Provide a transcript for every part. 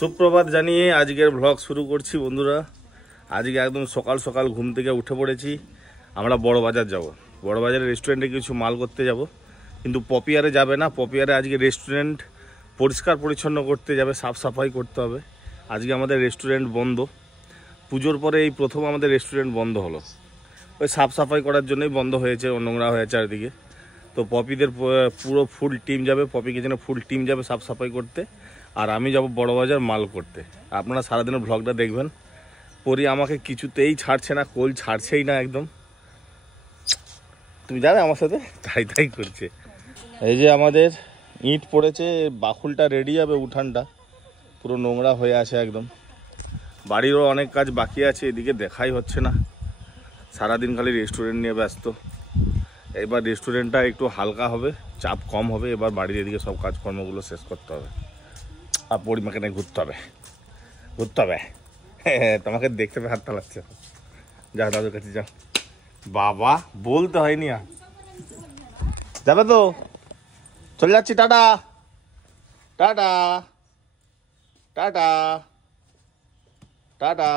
সুপ্রভাত জানিয়ে আজকের ব্লগ শুরু করছি বন্ধুরা। আজকে একদম সকাল সকাল ঘুম থেকে উঠে পড়েছি। আমরা বড় বাজার যাব, বড় বাজারের রেস্টুরেন্টে কিছু মাল করতে যাব, কিন্তু পপিয়ারে যাবে না। পপিয়ারে আজকে রেস্টুরেন্ট পরিষ্কার পরিচ্ছন্ন করতে যাবে, সাফ সাফাই করতে হবে। আজকে আমাদের রেস্টুরেন্ট বন্ধ, পুজোর পরে এই প্রথম আমাদের রেস্টুরেন্ট বন্ধ হলো। ওই সাফ সাফাই করার জন্যই বন্ধ হয়েছে, নোংরা হয়েছে চারদিকে। তো পপিদের পুরো ফুল টিম যাবে, পপি কিচেনে ফুল টিম যাবে সাফ সাফাই করতে, আর আমি যাব বড় বাজার মাল করতে। আপনারা সারাদিনের ব্লগটা দেখবেন। পরি আমাকে কিছুতেই ছাড়ছে না, কোল ছাড়ছেই না একদম। তুমি যাবে আমার সাথে? তাই তাই করছে। এই যে আমাদের ইট পড়েছে, বাকুলটা রেডি হবে, উঠানটা পুরো নোংরা হয়ে আছে একদম। বাড়িরও অনেক কাজ বাকি আছে, এদিকে দেখাই হচ্ছে না। সারাদিন খালি রেস্টুরেন্ট নিয়ে ব্যস্ত। এবার রেস্টুরেন্টটা একটু হালকা হবে, চাপ কম হবে। এবার বাড়ির এদিকে সব কাজকর্মগুলো শেষ করতে হবে, আর পরিমাকে নিয়ে ঘুরতে হবে। তোমাকে দেখতে পেয়ে হাতটা লাগছে। যাও দাদুর কাছে যাও। বাবা বলতে হয়নি, আর যাবে তো? চলে যাচ্ছি, টাটা টাটা টাটা টাটা।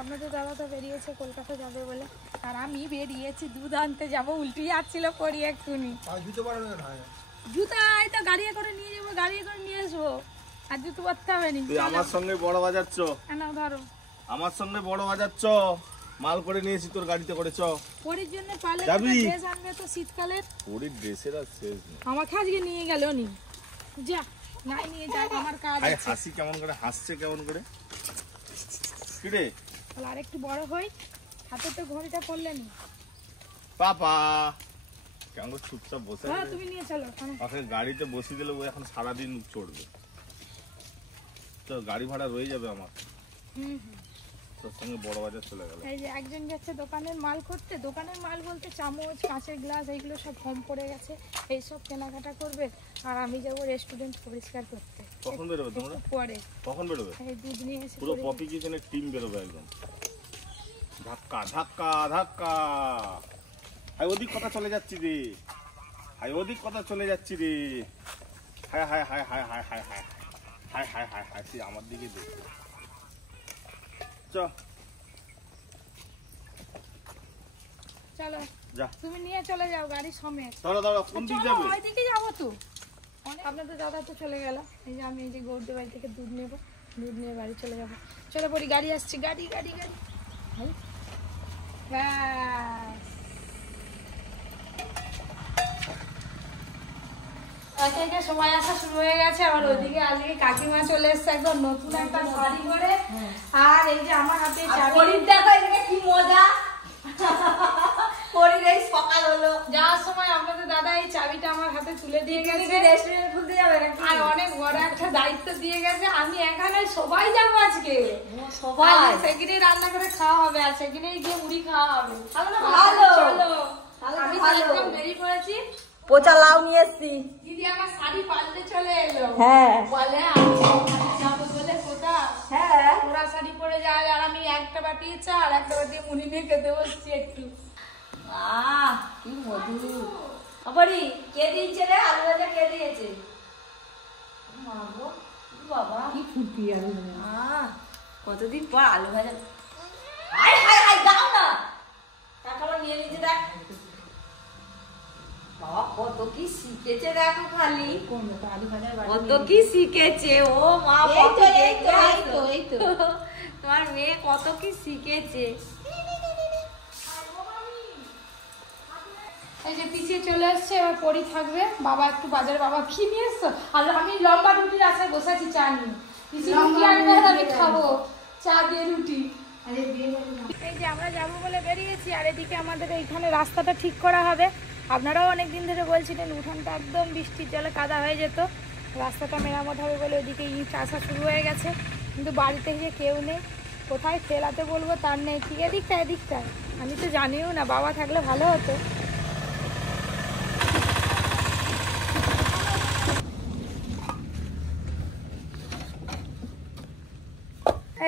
আপনাদের দাদা তো বেরিয়েছে কলকাতা যাবে বলে, আর আমি বেরিয়েছি দুধ আনতে যাবো। উল্টে যাচ্ছিল পরি এক্ষুনি। জুতাই তো গাড়ি করে নিয়ে যাবো, গাড়ি করে নিয়ে আসবো। আর জুতো পরতে হবে না। তুই আমার সঙ্গে বড় বাজার চ। না ধরো, আমার সঙ্গে বড় বাজার চ, মাল করে নিয়েছি তোর গাড়িতে করে চ। পরির জন্য পালে ড্রেস আনবে তো শীতকালের। পরির ড্রেসের আর শেষ নেই। আমাকে আজকে নিয়ে গেল নি, যা নাই নিয়ে যাও, আমার কাজ আছে। হাসি কেমন করে, হাসছে কেমন করে কি রে? তাহলে আর একটু বড় হই, হাতে তো ঘড়িটা পড়লে নি। পাপা কেমন করে চুপচাপ বসে? হ্যাঁ তুমি নিয়ে চলো। ওকে গাড়িতে বসিয়ে দিলে ও এখন সারাদিন চড়বে, তো গাড়ি ভাড়া রয়ে যাবে আমার। তোর সঙ্গে বড় বাজার চলে গেল। এই যে একজন যাচ্ছে দোকানের মাল করতে। দোকানের মাল বলতে চামচ, কাঁচের গ্লাস, এইগুলো সব কম পড়ে গেছে, এইসব কেনাকাটা করবে। আর আমি যাবো রেস্টুরেন্ট পরিষ্কার করতে। কখন বেরোবে তোমরা? পরে। কখন বেরোবে? এই দুধ নিয়ে এসে পুরো পপি কিচেনের টিম বেরোবে একদম। ধাক্কা ধাক্কা ধাক্কা। হাই ওদিক কথা চলে যাচ্ছি রে, হাই ওদিক কথা চলে যাচ্ছি রে। হায় হায় হায় হায় হায় হায় হায় হায় হায় হায় হায়। তুই আমার দিকে দেখ। চলো যা, তুমি নিয়ে চলে যাও গাড়ি সমেত। দাঁড়া দাঁড়া, কোন দিক যাবে? ওইদিকে যাবো তো। আপনাদের দাদা তো চলে গেল। এই যে আমি এই যে গৌরদের বাড়ি থেকে দুধ নেবো, দুধ নিয়ে বাড়ি চলে যাবো। চলো পরি, গাড়ি আসছে, গাড়ি গাড়ি গাড়ি। ব্যাস একে একে সময় আসা শুরু হয়ে গেছে। আর ওইদিকে আজকে কাকিমা চলে এসছে একদম নতুন একটা শাড়ি করে। আর এই যে আমার হাতে চাবি। দেখো এদিকে কি মজা। পরির এই সকাল হলো, যাওয়ার সময় আপনাদের দাদা এই চাবিটা আমার হাতে তুলে দিয়ে গেছে। রেস্টুরেন্ট খুলতে যাবে নাকি? আর অনেক বড় একটা দায়িত্ব দিয়ে গেছে। আমি এখানে সবাই যাবো আজকে, সবাই সেখানেই রান্না করে খাওয়া হবে, আর সেখানেই গিয়ে মুড়ি খাওয়া হবে। ভালো, চলো আমি একদম বেরিয়ে পড়েছি। পোচা লাউ নিয়ে এসছি। দিদি আমার শাড়ি পাল্টে চলে এলো। হ্যাঁ বলে আমি যাবো বলে কোথা। হ্যাঁ পুরা শাড়ি পরে যায়, আর আমি একটা বাটি চা আর একটা বাটি মুড়ি নিয়ে খেতে বসছি একটু। কি মধু। পরি কে দিয়েছে রে? আলু ভাজা কে দিয়েছে? বাবা কি ফুটি আলু ভাজা। কতদিন পর আলু ভাজা। হাই হাই হাই, দাও না, টাকা নিয়ে নিতে। দেখ বাবা কত কি শিখেছে, দেখো খালি আলু ভাজা কত কি শিখেছে। ও মা, এই তো তোমার মেয়ে কত কি শিখেছে। এই যে পিছিয়ে চলে এসছে, এবার পরি থাকবে। বাবা একটু বাজারে, বাবা কি নিয়ে এসছো? আর আমি লম্বা রুটির আশায় বসেছি চা নিয়ে। পিছিয়ে রুটি আনবে, আমি খাবো চা দিয়ে রুটি। এই যে আমরা যাবো বলে বেরিয়েছি, আর এদিকে আমাদের এইখানে রাস্তাটা ঠিক করা হবে। আপনারাও অনেকদিন ধরে বলছিলেন উঠানটা একদম বৃষ্টির জলে কাদা হয়ে যেত, রাস্তাটা মেরামত হবে বলে ওইদিকে ইট আসা শুরু হয়ে গেছে। কিন্তু বাড়িতে গিয়ে কেউ নেই, কোথায় ফেলাতে বলবো তার নেই। ঠিক এদিকটা এদিকটায় আমি তো জানিও না, বাবা থাকলে ভালো হতো।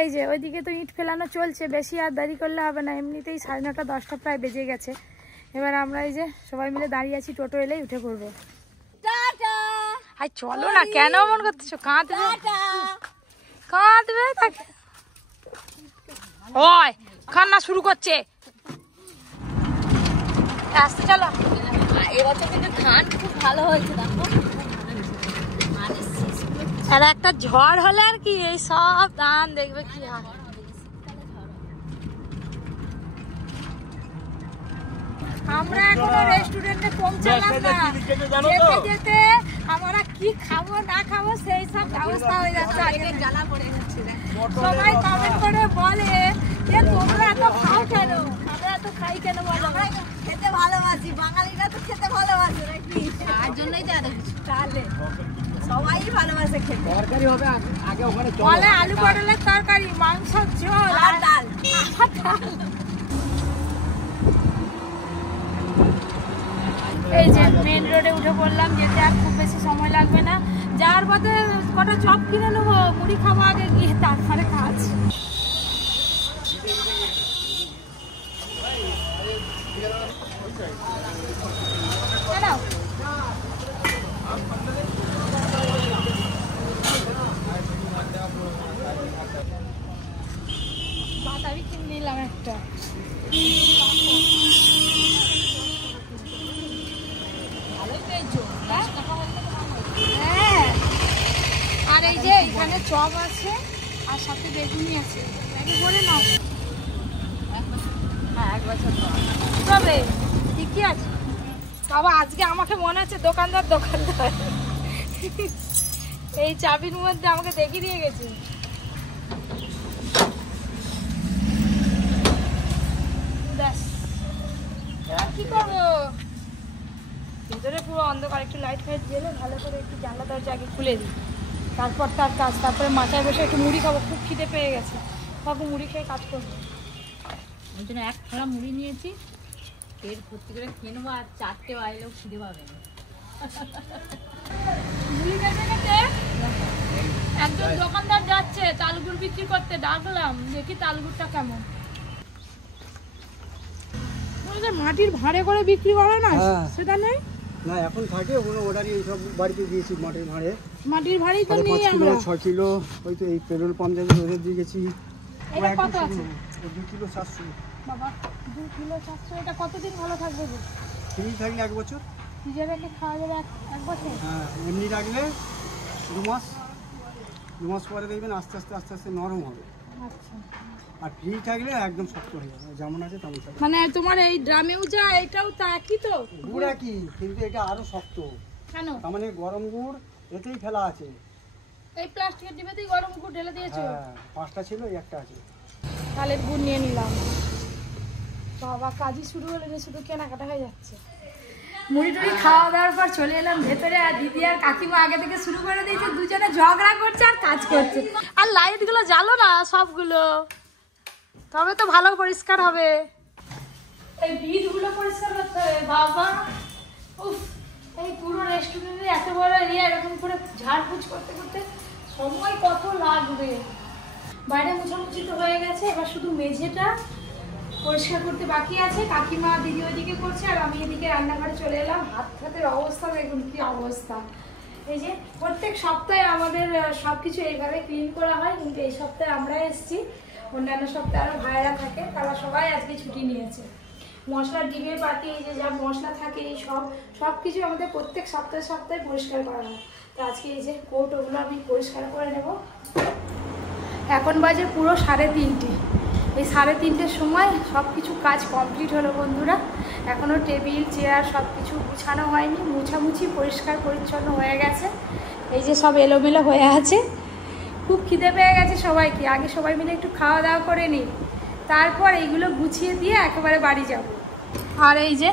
এই যে ওইদিকে তো ইট ফেলানো চলছে, বেশি আর দেরি করলে হবে না। এমনিতেই 9:30 10টা প্রায় বেজে গেছে। এবার আমরা এই যে সবাই মিলে দাঁড়িয়ে আছি, টোটো এলেই উঠে পড়বো। টাটা। আর চলো না, কেন এমন করতেছো? কাঁদবে কাঁদবে তাকে। ওই কান্না শুরু করছে, আসতে চলো। এবছর কিন্তু ধান খুব ভালো হয়েছে দেখো। আর একটা ঝড় হলে আর কি এই সব ধান দেখবে কি হয়। আমরা এখনো রেস্টুরেন্টে পৌঁছালাম না, যেতে যেতে আমরা কি খাবো না খাবো সেই সব ব্যবস্থা হয়ে যাচ্ছে। আজকে জ্বালা পড়ে যাচ্ছে, সবাই কমেন্ট করে বলে যে তোমরা এত খাও কেন, আমরা এত খাই কেন বলো। খেতে ভালোবাসি, বাঙালিরা তো খেতে ভালোবাসে নাকি, তার জন্যই তো এত কিছু। তাহলে সবাই ভালোবাসে খেতে। তরকারি হবে আগে ওখানে, বলে আলু পটলের তরকারি, মাংস ঝোল আর ডাল। এই যে মেন রোডে উঠে পড়লাম, যেতে আর খুব বেশি সময় লাগবে না। যাওয়ার পথে কটা চপ কিনে নেবো, মুড়ি খাবো আগে গিয়ে, তারপরে কাজ। বাতাবি কিনে নিলাম একটা। হ্যাঁ, আর এই যে এখানে চপ আছে আর সাথে বেগুনি আছে, ব্যাগে ভরে নাও। হ্যাঁ, 1 বছর তবে ঠিকই আছে বাবা। আজকে আমাকে মনে হচ্ছে দোকানদার এই চাবির মধ্যে আমাকে দেখিয়ে দিয়ে গেছে। কি করবো, ভিতরে পুরো অন্ধকার, একটু লাইট ফাইট গেলে ভালো করে একটু জানলা দরজা আগে খুলে দিই, তারপর তার কাজ। তারপরে মাথায় বসে একটু মুড়ি খাবো, খুব খিদে পেয়ে গেছে, বাবু মুড়ি খেয়ে কাজ করবো। ওই জন্য 1 থালা মুড়ি নিয়েছি, পেট ভর্তি করে খেয়ে নেবো, আর 4টে আইলেও খিদে পাবে না। মুড়ি খেতে খেতে একজন দোকানদার যাচ্ছে তালগুড় বিক্রি করতে, ডাকলাম দেখি তালগুড়টা কেমন। মাটির ভাঁড়ে করে বিক্রি করে না, সেটা নেই না, এখন থাকে ওগুলো অর্ডারই সব বাড়িতে দিয়েছি। মাটির ভাঁড়ে, মাটির ভাঁড়েই তো নিই আমরা। 6 কিলো ওই তো এই পেট্রোল পাম্প থেকে ওদের দিয়ে গেছি। এটা কত আছে 2 কিলো 700 বাবা? 2 কিলো 700। এটা কতদিন ভালো থাকবে গো? ফ্রিজ থাকলে 1 বছর, ফ্রিজে রেখে খাওয়া যাবে 1 বছর? হ্যাঁ, এমনি রাখলে 2 মাস। 2 মাস পরে দেখবেন আস্তে আস্তে আস্তে আস্তে নরম হবে। আচ্ছা, আর ফ্রিজ থাকলে একদম শক্ত হয়ে যাবে, যেমন আছে তেমন থাকবে। মানে তোমার এই ড্রামেও যা এটাও তা একই তো? গুড় একই, কিন্তু এটা আরো শক্ত। কেন? তার মানে গরম গুড় এতেই ফেলা আছে। এই প্লাস্টিকের ডিবেতেই গরম গুড় ঢেলে দিয়েছো? হ্যাঁ, 5টা ছিল, এই একটা আছে। তালের গুড় নিয়ে নিলাম। বাবা কাজই শুরু হলে না, শুধু কেনাকাটা হয়ে যাচ্ছে। মুড়ি টুড়ি খাওয়া দাওয়ার পর চলে এলাম ভেতরে, আর দিদি আর কাকিমা আগে থেকে শুরু করে দিয়েছে, দুজনে ঝগড়া করছে আর কাজ করছে। আর লাইট গুলো জ্বালো না সবগুলো, তবে তো ভালো পরিষ্কার হবে। এই ভিত গুলো পরিষ্কার করতে হবে বাবা। উফ, এই পুরো রেস্টুরেন্টে এত বড় এরিয়া, এরকম করে ঝাড়পুছ করতে করতে সময় কত লাগবে। বাইরে মুছামুছি তো হয়ে গেছে, এবার শুধু মেঝেটা পরিষ্কার করতে বাকি আছে। কাকিমা দিদি ওইদিকে করছে আর আমি এদিকে রান্নাঘরে চলে এলাম। হাতের অবস্থা দেখুন কি অবস্থা। এই যে প্রত্যেক সপ্তাহে আমাদের সবকিছু এইভাবে ক্লিন করা হয়, কিন্তু এই সপ্তাহে আমরা এসেছি, অন্যান্য সপ্তাহে আরো ভাইরা থাকে, তারা সবাই আজকে ছুটি নিয়েছে। মশলা ডিবে পাতি, এই যে যা মশলা থাকে, এই সব কিছু আমাদের প্রত্যেক সপ্তাহে সপ্তাহে পরিষ্কার করা হয়। তো আজকে এই যে কৌটোগুলো আমি পরিষ্কার করে নেব। এখন বাজে পুরো 3:30। এই 3:30-র সময় সব কিছু কাজ কমপ্লিট হলো বন্ধুরা। এখনও টেবিল চেয়ার সব কিছু গুছানো হয়নি, মুছামুছি পরিষ্কার পরিচ্ছন্ন হয়ে গেছে। এই যে সব এলোমেলো হয়ে আছে। খুব খিদে পেয়ে গেছে সবাইকে, আগে সবাই মিলে একটু খাওয়া দাওয়া করে নিই, তারপর এইগুলো গুছিয়ে দিয়ে একেবারে বাড়ি যাব। আর এই যে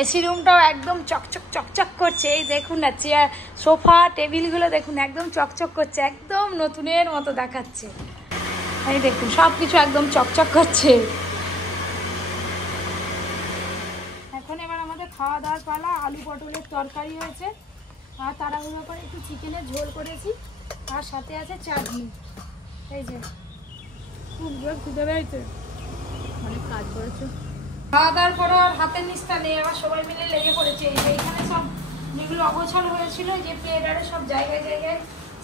এসি রুমটাও একদম চকচক চকচক করছে। এই দেখুন না, চেয়ার সোফা টেবিলগুলো দেখুন একদম চকচক করছে, একদম নতুনের মতো দেখাচ্ছে। এই দেখুন সব কিছু একদম চকচক করছে। এখন এবার আমাদের খাওয়া দাওয়ার পালা। আলু পটলের তরকারি হয়েছে, আর তাড়াহুড়ো করে একটু চিকেনের ঝোল করেছি, আর সাথে আছে চাটনি। এই যে খুব জোর খিদে পেয়েছে, অনেক কাজ করেছো। খাওয়া দাওয়ার পর আর হাতের নিস্তা নেই, আবার সবাই মিলে লেগে পড়েছে। এই যে এইখানে সব যেগুলো অগোছালো হয়েছিল যে প্লেট আরে সব জায়গায় জায়গায়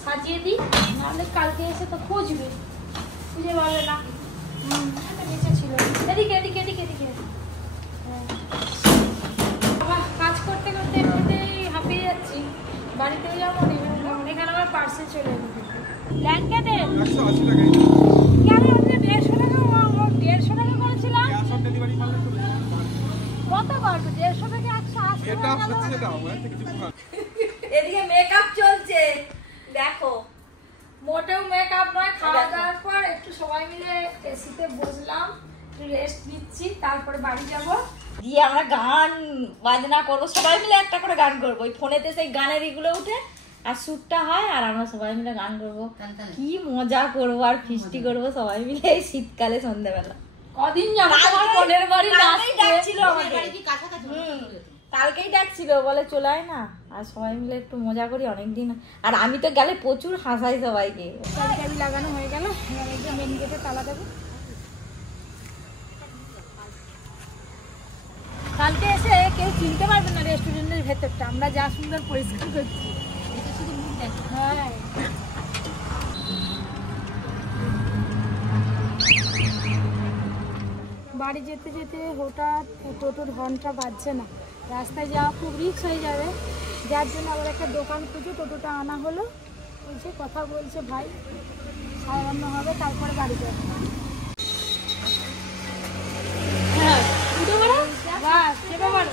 সাজিয়ে দিই, নাহলে কালকে এসে তো খুঁজবে, খুঁজে পাবে না। নিচে ছিল, এদিকে এদিকে এদিকে এদিকে। কাজ করতে করতে এমনিতেই হাঁপিয়ে যাচ্ছি, বাড়িতেও যাবো এখানে আমার পার্সেল চলে এলো ব্ল্যাঙ্কেটের। 180 টাকা। কেন আপনি 150 টাকা 150 টাকা করেছিলাম? কত করবে 150 থেকে 180? এটা হচ্ছে দাও মানে কিছু না। এদিকে মেকআপ চলছে দেখো। মোটেও মেকআপ নয়, খাওয়া দাওয়ার পর একটু সবাই মিলে এসিতে বসলাম, একটু রেস্ট নিচ্ছি, তারপরে বাড়ি যাব। দিয়ে আমরা গান বাজনা করবো, সবাই মিলে একটা করে গান করবো। ওই ফোনেতে সেই গানের ইগুলো উঠে আর শ্যুটটা হয়, আর আমরা সবাই মিলে গান করবো, কি মজা করবো আর ফিস্টি করবো সবাই মিলে এই শীতকালে সন্ধ্যেবেলা। কদিন যাবো বোনের বাড়ি ডাকছিল আমাকে, কালকেই ডাকছিল, বলে চলে আয় না, আর সবাই মিলে একটু মজা করি অনেকদিন। আর আমি তো গেলে প্রচুর হাসাই সবাইকে। চাবি লাগানো হয়ে গেল, মেন গেটে তালা দেবো। কালকে এসে কেউ চিনতে পারবে না রেস্টুরেন্টের ভেতরটা, আমরা যা সুন্দর পরিষ্কার করছি। হ্যাঁ, বাড়ি যেতে যেতে হঠাৎ টোটোর হর্নটা বাজছে না, রাস্তায় যাওয়া খুব রিস্ক হয়ে যাবে, যার জন্য আবার একটা দোকান খুঁজে টোটোটা আনা হলো। বলছে কথা বলছে ভাই, 9:30 হবে, তারপরে বাড়ি যাবে। হ্যাঁ, উঠে পড়ো, বাস চেপে পড়ো।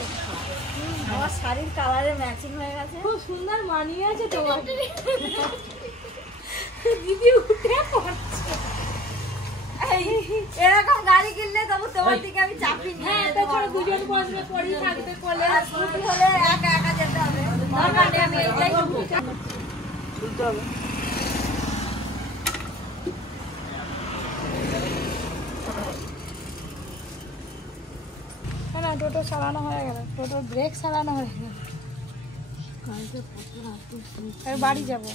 আমার শাড়ির কালারে ম্যাচিং হয়ে গেছে, খুব সুন্দর মানিয়ে আছে তোমার। দিদি উঠে পড়ছে। এরকম গাড়ি কিনলে তবু তোমার দিকে আমি চাপি নিয়ে হ্যাঁ, তাছাড়া দুজন বসবে, পরি থাকবে কোলে। স্কুটি হলে একা একা যেতে হবে, দরকার নেই, আমি এইটাই তুলতে হবে। না, টোটো চালানো হয়ে গেল, টোটোর ব্রেক চালানো হয়ে গেল। এবার বাড়ি যাবো।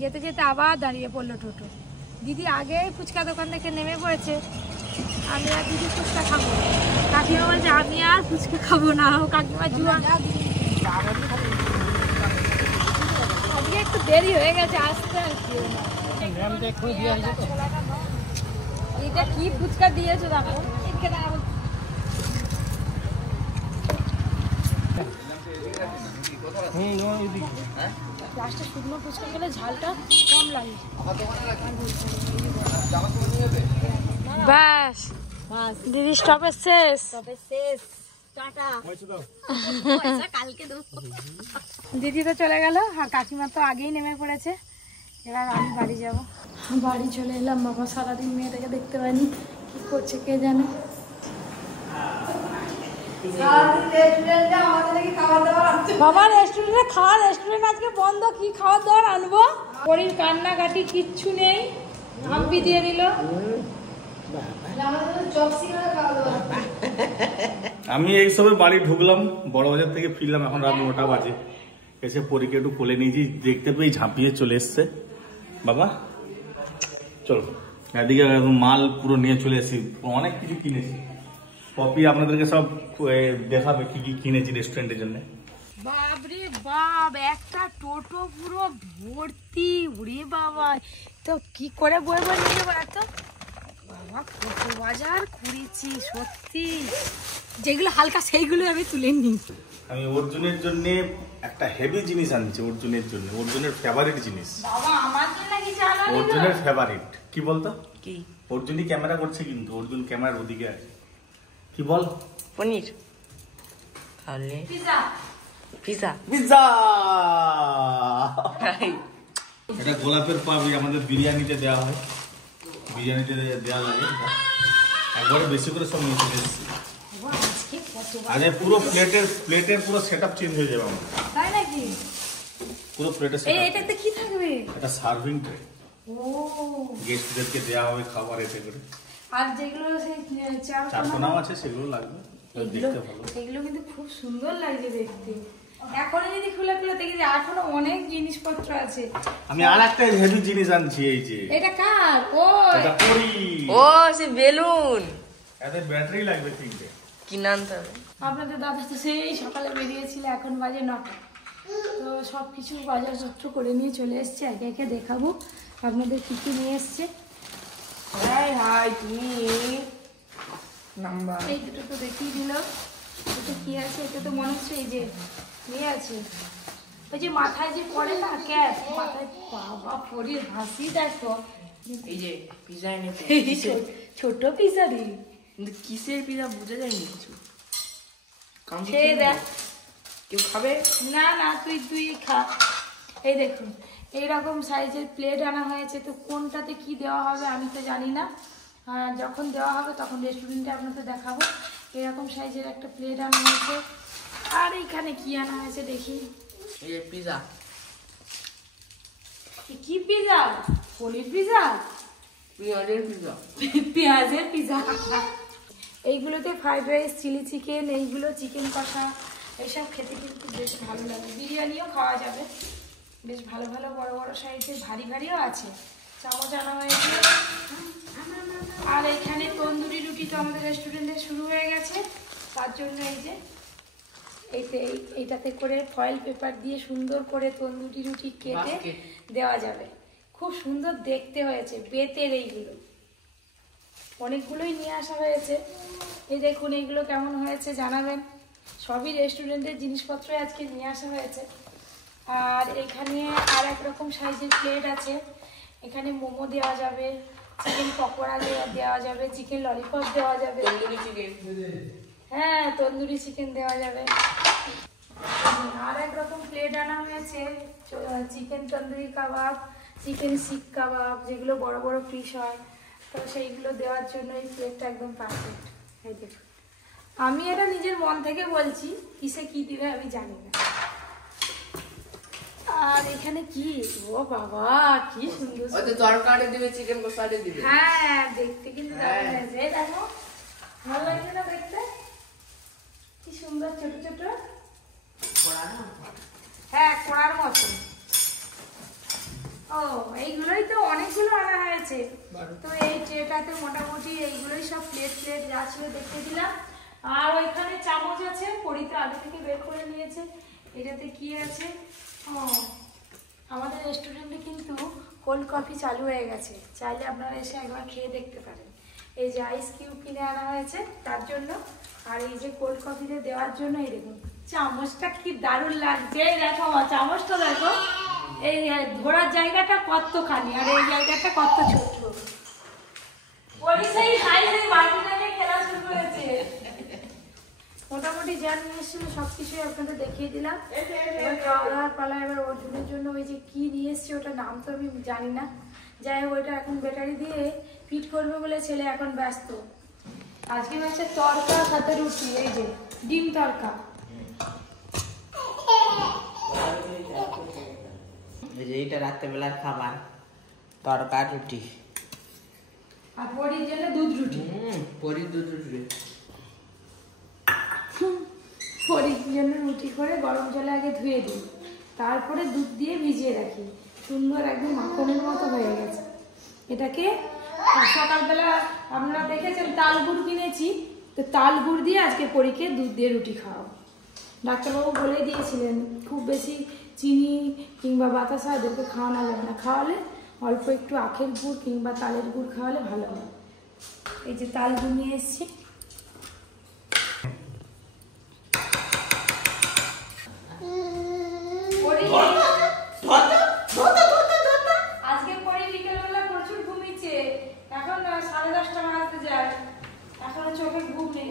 যেতে যেতে আবার দাঁড়িয়ে পড়লো টোটো। দিদি আগে ফুচকা দোকান থেকে নেমে পড়েছে, আমি আর দিদি ফুচকা খাবো। কাকিমা বলছে আমি আর ফুচকা খাবো না, ও কাকিমা জুয়ান। আজকে একটু দেরি হয়ে গেছে আসতে, আর কি এটা কি ফুচকা দিয়েছো দেখো। লাস্টে শুকনো ফুচকা খেলে ঝালটা কম লাগে। ব্যাস দিদি স্টপেজ শেষ। শেষ, টাটা। কালকে দিদি তো চলে গেল, আর কাকিমা তো আগেই নেমে পড়েছে। এবার আমি বাড়ি যাব। বাড়ি চলে এলাম, বাবা সারাদিন মেয়েটাকে দেখতে পাইনি, কি করছে কে জানে। বাবা রেস্টুরেন্টে খাওয়া, রেস্টুরেন্ট আজকে বন্ধ, কি খাওয়ার দাওয়ার আনবো? পরির কান্নাকাটি কিচ্ছু নেই, হাম্পি দিয়ে দিল। আমি এই সবে বাড়ি ঢুকলাম, বড়বাজার থেকে ফিরলাম, এখন রাত 9টা বাজে। এসে পরীকে একটু কোলে নিয়েছি, দেখতে পেয়ে ঝাঁপিয়ে চলে এসছে। বাবা চলো, এদিকে মাল পুরো নিয়ে চলে এসেছি, অনেক কিছু কিনেছি। পপি আপনাদেরকে সব দেখাবে কি কি কিনেছি রেস্টুরেন্টের জন্য। বাবরে বাব, একটা টোটো পুরো ভর্তি, উড়ে বাবা, তো কি করে বয়ে বয়ে নিয়ে যাবো এত। বাবা কত বাজার করেছি সত্যি, যেগুলো হালকা সেইগুলো আমি তুলে নিই। আমি অর্জুনের জন্য একটা হেভি জিনিস আনছি, অর্জুনের জন্য, অর্জুনের ফেভারিট জিনিস। বাবা আমার জন্য কি জানো? অর্জুনের ফেভারিট কি বলতো? কি? অর্জুনই ক্যামেরা করছে, কিন্তু অর্জুন ক্যামেরার ওদিকে আছে। কি বল? পনির তাহলে পিজা। Pizza pizza. এটা গোলাপের পাপড়ি আমাদের বিরিয়ানিতে দেওয়া হয়, বিরিয়ানিতে দেওয়া লাগে, একবারে বেশি করে সব নিয়ে চলে এসেছি। আরে পুরো প্লেটের পুরো সেটআপ চেঞ্জ হয়ে যাবে আমাদের। তাই নাকি? পুরো প্লেটের এই সেটআপ। এটাতে কি থাকবে? এটা সার্ভিং ট্রে, ও গেস্টদেরকে দেওয়া হবে খাবার এতে করে। আর যেগুলো সেই চারকোনাও আছে, সেগুলো লাগবে, দেখতে ভালো। এগুলো কিন্তু খুব সুন্দর লাগছে দেখতে। এখনো যদি খুলে খুলে দেখি যে এখনো অনেক জিনিসপত্র আছে। আমি আর একটা হেভি জিনিস আনছি, এই যে এটা কার? ও এটা পরি। ও সে বেলুন, এতে ব্যাটারি লাগবে 3টে। কিনে আনতে হবে। আপনাদের দাদা তো সেই সকালে বেরিয়েছিল, এখন বাজে 9টা। তো সব কিছু বাজারপত্র করে নিয়ে চলে এসছে, একে একে দেখাবো আপনাদের কী কী নিয়ে এসছে। হাই তুমি নাম্বার এই দুটো তো দেখিয়ে দিল। এটা কি আছে? এটা তো মনে হচ্ছে এই যে নিয়ে আছে, ওই যে মাথায় যে পড়ে না ক্যাপ, মাথায়। বাবা পরির হাসি দেখো, এই যে পিজা এনেছে। ছোট পিজা রে, কিন্তু কিসের পিজা বোঝা যায়নি কিছু। খেয়ে দেখ। কেউ খাবে? না না, তুই খা। এই দেখুন এইরকম সাইজের প্লেট আনা হয়েছে। তো কোনটাতে কি দেওয়া হবে আমি তো জানি না, যখন দেওয়া হবে তখন রেস্টুরেন্টে আপনাদের দেখাবো। এরকম সাইজের একটা প্লেট আনা হয়েছে। আর এইখানে কি আনা হয়েছে দেখি। এই যে পিজা। কি পিজা? পনির পিজা? পেঁয়াজের পিজা। পেঁয়াজের পিজা। এইগুলোতে ফ্রাইড রাইস, চিলি চিকেন, এইগুলো চিকেন কষা, এইসব খেতে কিন্তু বেশ ভালো লাগে। বিরিয়ানিও খাওয়া যাবে। বেশ ভালো ভালো বড় বড় সাইজের, ভারী ভারীও আছে। চামচ আনা হয়েছে। আর এখানে তন্দুরি রুটি তো আমাদের রেস্টুরেন্টে শুরু হয়ে গেছে, তার জন্য এই যে এইটাতে করে ফয়েল পেপার দিয়ে সুন্দর করে তন্দুরি রুটি কেটে দেওয়া যাবে। খুব সুন্দর দেখতে হয়েছে, বেতের এইগুলো অনেকগুলোই নিয়ে আসা হয়েছে। এই দেখুন এইগুলো কেমন হয়েছে জানাবেন। সবই রেস্টুরেন্টের জিনিসপত্রই আজকে নিয়ে আসা হয়েছে। আর এখানে আর এক রকম সাইজের প্লেট আছে। এখানে মোমো দেওয়া যাবে, চিকেন পকোড়া দেওয়া যাবে, চিকেন ললিপপ দেওয়া যাবে। তন্দুরি চিকেন। হ্যাঁ, তন্দুরি চিকেন দেওয়া যাবে। আর এক রকম প্লেট আনা হয়েছে, চিকেন তন্দুরি কাবাব, চিকেন শিক কাবাব, যেগুলো বড় বড় পিস হয়। তো সেইগুলো দেওয়ার জন্য এই প্লেটটা একদম পারফেক্ট। এই দেখুন, আমি এটা নিজের মন থেকে বলছি, কিসে কি দিবে আমি জানি না। আর এখানে কি, ও বাবা কি সুন্দর। হয়তো তরকারি দিবে, চিকেন কষাটা দিবে। হ্যাঁ, দেখতে কিন্তু দারুণ হয়েছে। এই দেখো, ভালো লাগছে না দেখতে? কি সুন্দর ছোট ছোট। হ্যাঁ, কোড়ার মতো। ও, এইগুলোই তো অনেকগুলো আনা হয়েছে। তো এই ট্রেটাতে মোটামুটি এইগুলোই সব প্লেট যা ছিল দেখিয়ে দিলাম। আর ওইখানে চামচ আছে, পরিতে আগে থেকে বের করে নিয়েছে। এটাতে কি আছে? ও, আমাদের রেস্টুরেন্টে কিন্তু কোল্ড কফি চালু হয়ে গেছে, চাইলে আপনারা এসে একবার খেয়ে দেখতে পারেন। এই যে আইস কিউব কিনে আনা হয়েছে তার জন্য, আর এই যে কোল্ড কফিতে দেওয়ার জন্য এই দেখুন চামচটা কি দারুণ লাগছে। দেখো চামচটা দেখো, এই ধরার জায়গাটা কতখানি আর এই জায়গাটা কত ছোট। সেই সাইজের মাটিটাকে খেলা শুরু করেছে। মোটামুটি যা নিয়ে এসেছিল সবকিছুই আপনাদের দেখিয়ে দিলাম। এবার খাওয়া দাওয়ার পালা। এবার অর্জুনের জন্য ওই যে কি নিয়ে এসছি ওটা নাম তো আমি জানি না। যাই হোক, ওইটা এখন ব্যাটারি দিয়ে ফিট করবে বলে ছেলে এখন ব্যস্ত। আজকে হচ্ছে তরকা সাথে রুটি, এই যে ডিম তরকা। এইটা রাত্রেবেলার খাবার, তরকা রুটি। আর পরির জন্য দুধ রুটি। পরি দুধ রুটি। পরির জন্য রুটি করে গরম জলে আগে ধুয়ে দিই, তারপরে দুধ দিয়ে ভিজিয়ে রাখি। সুন্দর একদম মাখনের মতো হয়ে গেছে। এটাকে সকালবেলা আপনারা দেখেছেন তাল গুড় কিনেছি, তো তাল গুড় দিয়ে আজকে পরীকে দুধ দিয়ে রুটি খাওয়াবো। ডাক্তারবাবু বলে দিয়েছিলেন খুব বেশি চিনি কিংবা বাতাসা এদেরকে খাওয়ানো যাবে না, খাওয়ালে অল্প একটু আখের গুড় কিংবা তালের গুড় খাওয়ালে ভালো হয়। এই যে তাল গুড় নিয়ে এসেছি। আজকে পরে বিকেলবেলা প্রচুর ঘুমিয়েছে, এখন 10:30 বাজতে যায়, এখনো চোখে ঘুম নেই।